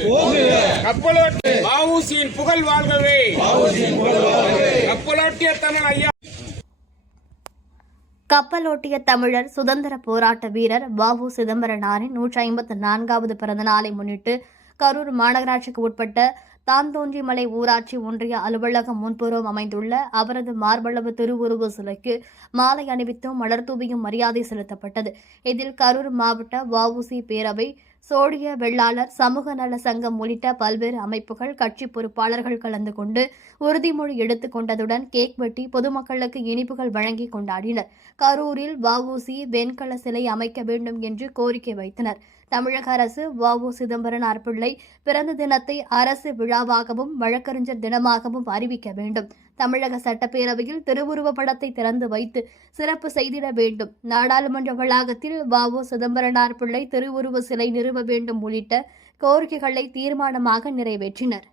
புகழ் கப்பலோட்டி வஉசியின் புகழ் வாழ்கவே. கப்பலோட்டிய தமிழ் ஐயா. கப்பலோட்டிய தமிழர் சுதந்திர போராட்ட வீரர் வஉ சிதம்பரனாரின் நூற்றி ஐம்பத்து நான்காவது பிறந்த நாளை முன்னிட்டு கரூர் மாநகராட்சிக்கு உட்பட்ட தாந்தோன்றிமலை ஊராட்சி ஒன்றிய அலுவலகம் முன்புறம் அமைந்துள்ள அவரது மார்பளவு திருவுருவ சிலைக்கு மாலை அணிவித்தும் மலர் தூவியும் மரியாதை செலுத்தப்பட்டது. இதில் கரூர் மாவட்ட வஉசி பேரவை சோழிய வெள்ளாளர் சமூக நல சங்கம் உள்ளிட்ட பல்வேறு அமைப்புகள் கட்சி பொறுப்பாளர்கள் கலந்து கொண்டு உறுதிமொழி எடுத்துக் கொண்டதுடன் கேக் வெட்டி பொதுமக்களுக்கு இனிப்புகள் வழங்கி கொண்டாடினர். கரூரில் வஉசி வெண்கல சிலை அமைக்க வேண்டும் என்று கோரிக்கை வைத்தனர். தமிழக அரசு வஉ சிதம்பரனார் பிள்ளை பிறந்த தினத்தை அரசு விழாவாகவும் வழக்கறிஞர் தினமாகவும் அறிவிக்க வேண்டும். தமிழக சட்டப்பேரவையில் திருவுருவ படத்தை திறந்து வைத்து சிறப்பு செய்திட வேண்டும். நாடாளுமன்ற வளாகத்தில் வஉ சிதம்பரனார் பிள்ளை திருவுருவ சிலை நிறுவ வேண்டும் உள்ளிட்ட கோரிக்கைகளை தீர்மானமாக நிறைவேற்றினர்.